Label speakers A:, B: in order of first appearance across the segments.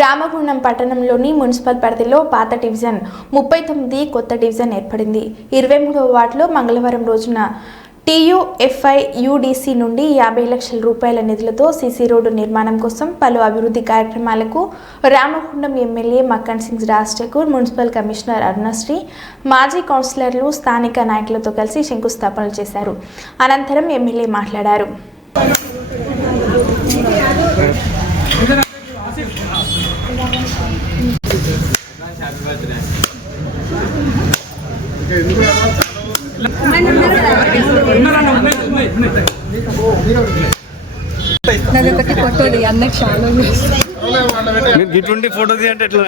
A: రామగుండం పట్టణంలోని మున్సిపల్ పరిధిలో పాత డివిజన్ ముప్పై తొమ్మిది కొత్త డివిజన్ ఏర్పడింది. ఇరవై మూడవ వార్డులో మంగళవారం రోజున టీయూఎఫ్ఐ యూడీసీ నుండి యాభై లక్షల రూపాయల నిధులతో సీసీ రోడ్డు నిర్మాణం కోసం పలు అభివృద్ధి కార్యక్రమాలకు Ramagundam MLA Makkan Singh Raj Thakur municipal commissioner Arunasri మాజీ కౌన్సిలర్లు స్థానిక నాయకులతో కలిసి శంకుస్థాపనలు చేశారు. అనంతరం ఎమ్మెల్యే మాట్లాడారు.
B: నాది ఒకటి అన్నకి చాలా
C: మీరు ఇటువంటి ఫోటో తీయంటే ఎట్లా?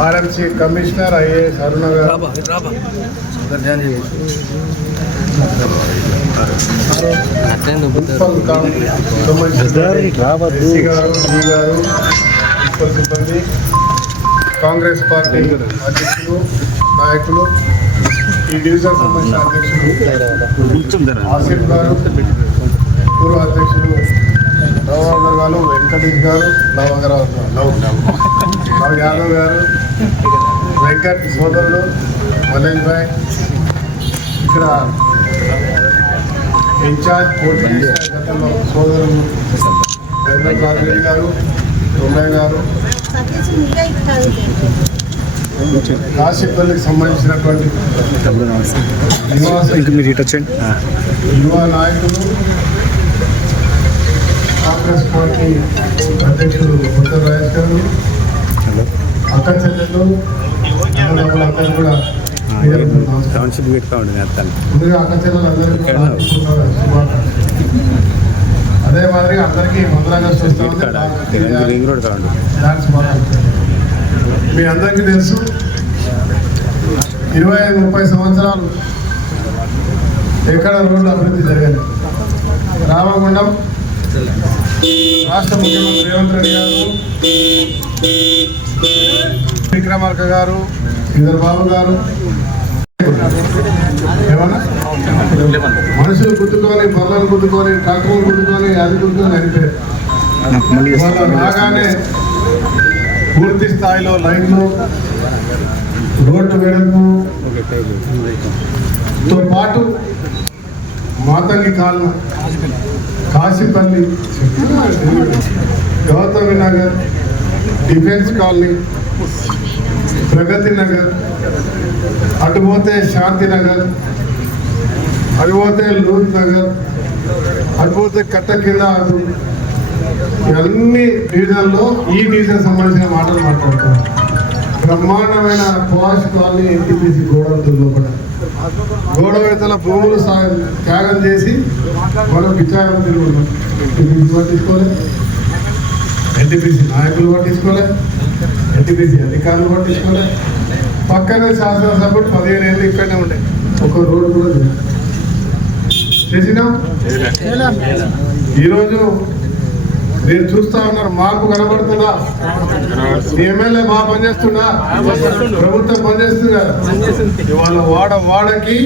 D: RMC commissioner IAS Aruna garu municipal commissioner SC garu G గారు మున్సిపల్ సిబ్బంది కాంగ్రెస్ పార్టీ అధ్యక్షులు నాయకులు ఈ డివిజన్ సంబంధించిన అధ్యక్షులు ఆసిఫ్ గారు పూర్వ అధ్యక్షులు నవాగర్ గారు వెంకటేష్ గారు నవగరావు నవ్ నవ్ యాదవ్ గారు వెంకట్ సోదరుడు మలేష్ భాయ్. ఇక్కడ ఇన్ఛార్జ్ పోటీ గతంలో సోదరులు చంద్రబాబు గారు రొమ్మయ్య గారు. కాశీపల్లికి సంబంధించినటువంటి యువ నాయకులు కాంగ్రెస్ పార్టీ అధ్యక్షులు కొత్త రాజేష్ గారు. అక్క చెల్లెలు అందరూ కూడా ముందుగా అక్క చెల్లెలు శుభాకాంక్షలు. అదే మాదిరిగా అందరికీ
C: రింగ్ రోడ్ కావండి.
D: మీ అందరికీ తెలుసు ఇరవై ఐదు ముప్పై సంవత్సరాలు ఎక్కడ రోడ్లు అభివృద్ధి జరగదు రామగుండం రాష్ట్ర ముఖ్యమంత్రి రేవంత్ రెడ్డి గారు విక్రమార్క గారు శ్రీధర్ బాబు గారు. మనుషులు గుర్తుకొని బర్లను గుర్తుకొని ట్రక్కులు గుర్తుకొని అది గుద్దుకొని అనిపోయారు రాగానే పూర్తి స్థాయిలో లైన్లు రోడ్డు వెడల్పు. తో పాటు Matangi colony Kashipalli. Gautami Nagar defence colony Pragati Nagar అటు పోతే శాంతి నగర్ అటు పోతే లూత్ నగర్ అటు పోతే కట్ట కింద అటు. ఇవన్నీ డివిజన్లో ఈ డివిజన్ సంబంధించిన మాటలు మాట్లాడుతాం బ్రహ్మాండమైన పోష్ కాలనీ ఎన్టీపీసీ గోడలు లోపల గోడవేతల భూములు త్యాగం చేసి మనం విచారం తిరుగుతున్నాం. ఎన్టీపీసీ పట్టించుకోలే ఎన్టీపీసీ నాయకులు పట్టించుకోలే ఎన్టీపీసీ అధికారులు పట్టించుకోలే పక్కనే శాసనసభ్యుడు పదిహేను ఏళ్ళు ఇక్కడనే ఉండే. ఒక రోడ్డు కూడా. చేసినాం. ఈరోజు మీరు చూస్తా ఉన్నారు మాకు కనబడుతుందా? ఎమ్మెల్యే బాగా పనిచేస్తున్నా ప్రభుత్వం పనిచేస్తుందా? ఇవాళ వాడ వాడకి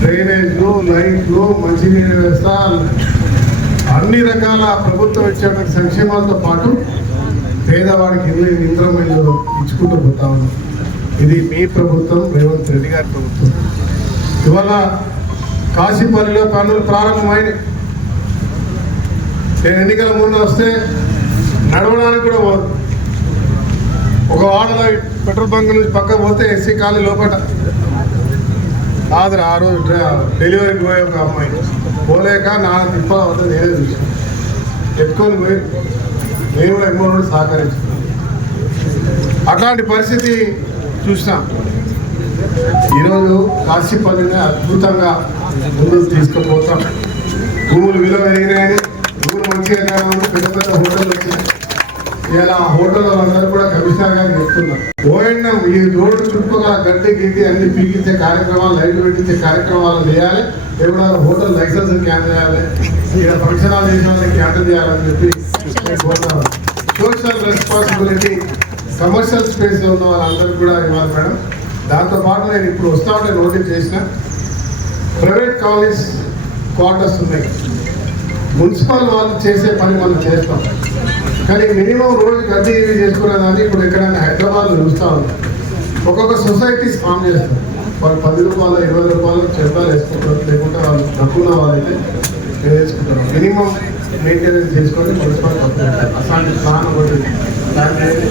D: డ్రైనేజ్లు లైట్లు మంచినీరు వ్యవస్థ అన్ని రకాల ప్రభుత్వం ఇచ్చేటువంటి సంక్షేమాలతో పాటు పేదవాడికి ఇల్లు ఇంద్రం ఇల్లు ఇచ్చుకుంటూ పోతా ఉన్నాం ఇది మీ ప్రభుత్వం రేవంత్ రెడ్డి గారి ప్రభుత్వం. ఇవాళ కాశీపల్లిలో పనులు ప్రారంభమైనాయి. నేను ఎన్నికల ముందు వస్తే నడవడానికి కూడా పోదు. ఒక వాడలో పెట్రోల్ బంక్ నుంచి పక్కకు పోతే ఎస్సీ ఖాళీ లోపల కాదురా ఆ రోజు డెలివరీకి పోయే ఒక అమ్మాయి. పోలేక నాన్న తిప్ప అవుతుంది నేనే చూసాను ఎత్తుకొని పోయి నేను కూడా ఎన్నో నుండి సహకరించాను అట్లాంటి పరిస్థితి చూసినాం. ఈరోజు కాశీపల్లిని అద్భుతంగా ముందుకు తీసుకుపోతాం. భూములు విలువ పెరిగినాయని భూములు పెద్ద పెద్ద హోటల్ వచ్చినాయి. ఇలా ఆ హోటల్ వాళ్ళందరూ కూడా కమిషనర్ గారికి చెప్తున్నారు ఓఎన్ఎం ఈ రోడ్డు చుట్టుపక్కల గడ్డి గిడ్డి అన్ని పీకించే కార్యక్రమాలు లైట్లు పెట్టించే కార్యక్రమాలు చేయాలి. ఎవరైనా హోటల్ లైసెన్స్ క్యాన్సిల్ చేయాలి. ఇక్కడ ఫంక్షన్ హాల్ చేసిన వాళ్ళని క్యాన్సిల్ చేయాలని చెప్పి సోషల్ రెస్పాన్సిబిలిటీ కమర్షియల్ స్పేస్ ఉన్న వాళ్ళందరూ కూడా ఇవ్వాలి మేడం. దాంతో పాటు నేను ఇప్పుడు వస్తా ఉంటే నోటీస్ చేసిన. ప్రైవేట్ కాలేజ్ క్వార్టర్స్ ఉన్నాయి. మున్సిపల్ వాళ్ళు చేసే పని మనం చేస్తాం. కానీ మినిమం రోజు గడ్డి ఇవి చేసుకునేదాన్ని ఇప్పుడు ఎక్కడైనా హైదరాబాద్లో చూస్తూ ఉన్నాం. ఒక్కొక్క సొసైటీస్ ఫామ్ చేస్తారు. వాళ్ళు పది రూపాయలు ఇరవై రూపాయలు చందాలు వేసుకుంటారు. లేకుంటే వాళ్ళు తక్కువ వాళ్ళైతే వేసుకుంటారు మినిమం మెయింటెనెన్స్ చేసుకొని మున్సిపల్ అట్లాంటి ప్లాన్ ఒకటి. ప్లాన్ చేసి